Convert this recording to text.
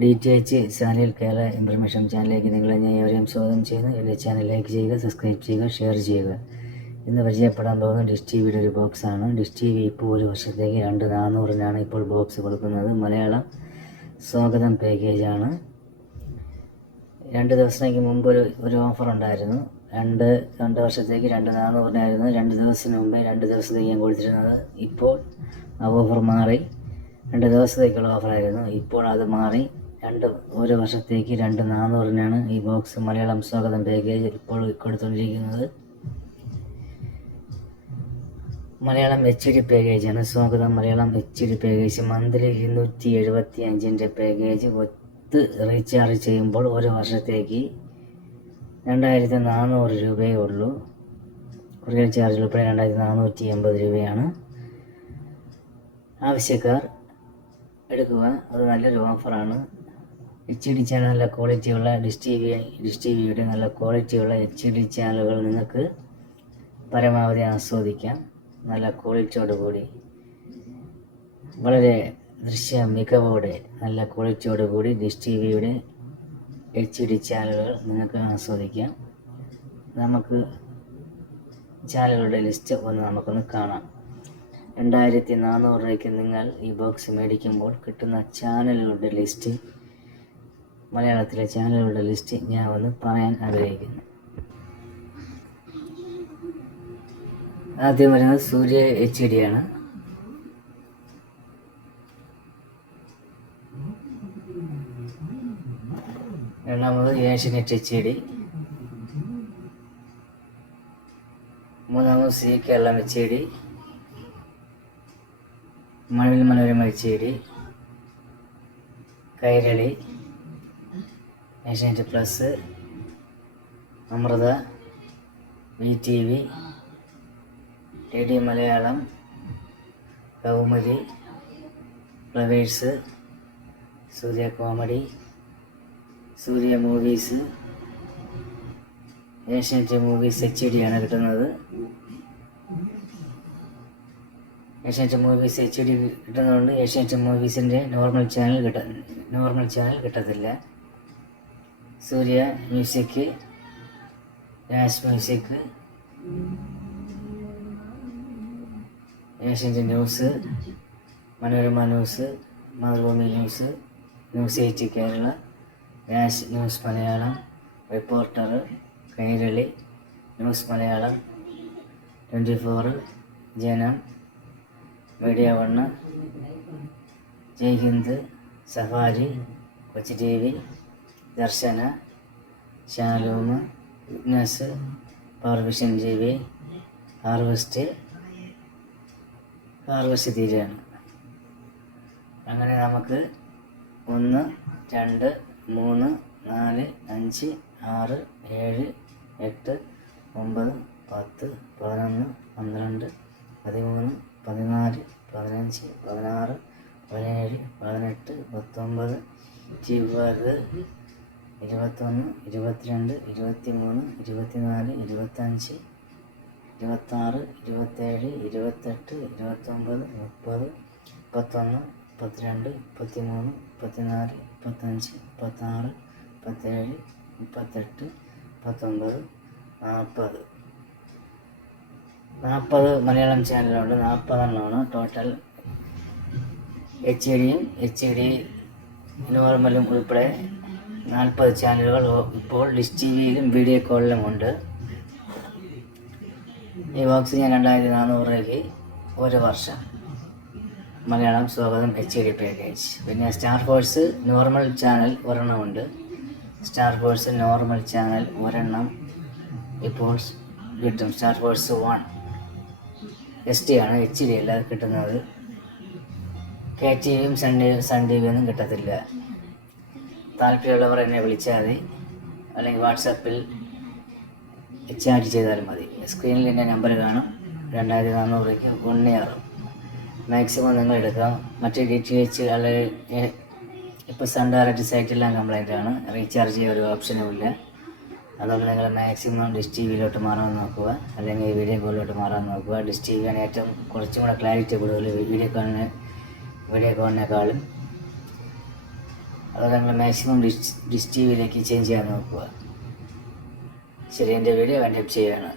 D T H Kerala information ചാനലിലേക്ക് നിങ്ങളെ ഞാൻ ഏവരെയും സ്വാഗതം ചെയ്യുന്നു. എന്റെ ചാനൽ ലൈക്ക് ചെയ്യുക സബ്സ്ക്രൈബ് ചെയ്യുക ഷെയർ ചെയ്യുക. ഇന്ന് പരിചയപ്പെടാൻ പോകുന്ന ഡിഷ് ടി വിയുടെ ഒരു ബോക്സാണ് ഡിഷ് ടി വി ഇപ്പോൾ ഒരു വർഷത്തേക്ക് രണ്ട് നാനൂറിനാണ് ഇപ്പോൾ ബോക്സ് കൊടുക്കുന്നത്. മലയാളം സ്വാഗതം പാക്കേജാണ് രണ്ട് ദിവസത്തേക്ക് മുമ്പ് ഒരു ഒരു ഓഫർ ഉണ്ടായിരുന്നു. രണ്ട് രണ്ട് വർഷത്തേക്ക് രണ്ട് നാനൂറിനായിരുന്നു. രണ്ട് ദിവസത്തിന് മുമ്പേ രണ്ട് ദിവസത്തേക്ക് ഞാൻ കൊടുത്തിരുന്നത്. ഇപ്പോൾ ആ ഓഫർ മാറി. രണ്ട് ദിവസത്തേക്കുള്ള ഓഫറായിരുന്നു ഇപ്പോൾ അത് മാറി. രണ്ട് ഒരു വർഷത്തേക്ക് രണ്ട് നാനൂറിനാണ് ഈ ബോക്സ് മലയാളം സ്വാഗതം പാക്കേജ് ഇപ്പോൾ കൊടുത്തുകൊണ്ടിരിക്കുന്നത്. മലയാളം എച്ച് ഡി പാക്കേജാണ് സ്വാഗതം. Malayalam H D package monthly ഇരുന്നൂറ്റി എഴുപത്തി അഞ്ചിന്റെ പാക്കേജ് ഒത്ത് റീചാർജ് ചെയ്യുമ്പോൾ ഒരു വർഷത്തേക്ക് രണ്ടായിരത്തി നാനൂറ് രൂപയേ ഉള്ളൂ. കൊറിയർ ചാർജ് ഉൾപ്പെടെ രണ്ടായിരത്തി നാനൂറ്റി എൺപത് രൂപയാണ്. ആവശ്യക്കാർ എടുക്കുക. അത് നല്ലൊരു ഓഫറാണ് എച്ച് ഡി ചാനൽ നല്ല ക്വാളിറ്റിയുള്ള dish T V dish T വിയുടെ നല്ല ക്വാളിറ്റിയുള്ള എച്ച് ഡി ചാനലുകൾ നിങ്ങൾക്ക് പരമാവധി ആസ്വദിക്കാം. നല്ല ക്വാളിറ്റിയോടുകൂടി വളരെ ദൃശ്യ മികവോടെ നല്ല ക്വാളിറ്റിയോടുകൂടി ഡിഷ് ടി വിയുടെ എച്ച് ഡി ചാനലുകൾ നിങ്ങൾക്ക് ആസ്വദിക്കാം. നമുക്ക് ചാനലുകളുടെ ലിസ്റ്റ് ഒന്ന് നമുക്കൊന്ന് കാണാം. രണ്ടായിരത്തി നാനൂറ് രൂപയ്ക്ക് നിങ്ങൾ ഈ ബോക്സ് മേടിക്കുമ്പോൾ കിട്ടുന്ന ചാനലുകളുടെ ലിസ്റ്റ് മലയാളത്തിലെ ചാനലുകളുടെ ലിസ്റ്റ് ഞാൻ ഒന്ന് പറയാൻ ആഗ്രഹിക്കുന്നു. ആദ്യം വരുന്നത് സൂര്യ എച്ച് ഡി ആണ്. രണ്ടാമത് ഏഷ്യനെറ്റ് എച്ച് ഡി മൂന്നാമത് Zee Keralam H D Mazhavil Manorama H D Kairali. Asianet plus Amrita V T V T D Malayalam Kaumudi Flowers Surya comedy Surya movies Asianet movies H D ആണ് കിട്ടുന്നത്. Asianet movies H D കിട്ടുന്നതുകൊണ്ട് Asianet മൂവീസിന്റെ normal channel കിട്ട normal channel കിട്ടത്തില്ല. Surya music Raj music ഏഷ്യന്റെ news Manorama news Mathrubhumi news news eight Kerala Raj news Malayalam reporter Kairali news Malayalam twenty four Janam media one Jai Hind Safari Kochi T V Darshana Shalom വിഗ്നസ് പാർവശൻ G V harvest harvest തീരെയാണ്. അങ്ങനെ നമുക്ക് ഒന്ന് രണ്ട് മൂന്ന് നാല് അഞ്ച് ആറ് ഏഴ് എട്ട് ഒമ്പത് പത്ത് പതിനൊന്ന് പന്ത്രണ്ട് പതിമൂന്ന് പതിനാല് പതിനഞ്ച് പതിനാറ് പതിനേഴ് പതിനെട്ട് പത്തൊമ്പത് ഇരുപത് ഇരുപത്തൊന്ന് ഇരുപത്തിരണ്ട് ഇരുപത്തി മൂന്ന് ഇരുപത്തിനാല് ഇരുപത്തഞ്ച് ഇരുപത്താറ് ഇരുപത്തേഴ് ഇരുപത്തെട്ട് ഇരുപത്തൊമ്പത് മുപ്പത് മുപ്പത്തൊന്ന് മുപ്പത്തിരണ്ട് മുപ്പത്തിമൂന്ന് മുപ്പത്തിനാല് മുപ്പത്തഞ്ച് മുപ്പത്താറ് മുപ്പത്തേഴ് മുപ്പത്തെട്ട് മുപ്പത്തൊമ്പത് നാൽപ്പത്. നാൽപ്പത് മലയാളം ചാനലുണ്ട് നാൽപ്പതെണ്ണമാണ് ടോട്ടൽ. എച്ച് ഡിയും എച്ച് ഡി നോർമലും ഉൾപ്പെടെ നാൽപ്പത് ചാനലുകൾ ഇപ്പോൾ ഡിഷ് ടി വിയിലും വീഡിയോ കോളിലും ഉണ്ട്. ഈ ബോക്സ് ഞാൻ രണ്ടായിരത്തി നാനൂറ് രൂപയ്ക്ക് ഒരു വർഷം Malayalam Swagatham H D package പിന്നെ സ്റ്റാർ ഫോഴ്സ് നോർമൽ ചാനൽ ഒരെണ്ണമുണ്ട് സ്റ്റാർ ഫോഴ്സ് നോർമൽ ചാനൽ ഒരെണ്ണം ഇപ്പോൾ കിട്ടും. Star force one S T ആണ്. എച്ച് ഡി അല്ലാതെ കിട്ടുന്നത്. കെ ടി വിയും സൺ സൺ ടി വിയൊന്നും കിട്ടത്തില്ല. താല്പര്യമുള്ളവർ എന്നെ വിളിച്ചാൽ മതി. അല്ലെങ്കിൽ വാട്സാപ്പിൽ ചാറ്റ് ചെയ്താലും മതി. സ്ക്രീനിൽ എന്റെ നമ്പർ കാണും. രണ്ടായിരത്തി നാനൂറ് രൂപയ്ക്ക് വൺ മാക്സിമം നിങ്ങൾ എടുക്കാം. മറ്റേ ഡി ടി എച്ച് അല്ലെങ്കിൽ ഇപ്പോൾ സൺ ഡയറക്റ്റ് സൈറ്റെല്ലാം കംപ്ലൈന്റ് ആണ്. റീചാർജ് ചെയ്യാൻ ഒരു ഓപ്ഷനും ഇല്ല. അതുകൊണ്ട് നിങ്ങൾ മാക്സിമം ഡിഷ് ടി വിയിലോട്ട് മാറാൻ നോക്കുക. അല്ലെങ്കിൽ വീഡിയോ കോളിലോട്ട് മാറാൻ നോക്കുക. ഡിഷ് ടി വിയാണ് ഏറ്റവും കുറച്ചും കൂടെ ക്ലാരിറ്റി കൂടുതൽ വീഡിയോ കോളിന് വീഡിയോ കോളിനേക്കാളും അതൊക്കെ നിങ്ങൾ മാക്സിമം ഡിഷ് ഡിഷ് ടി വിയിലേക്ക് ചേഞ്ച് ചെയ്യാൻ നോക്കുക ശരി എന്റെ വീഡിയോ കണ്ടക്ട് ചെയ്യുകയാണ്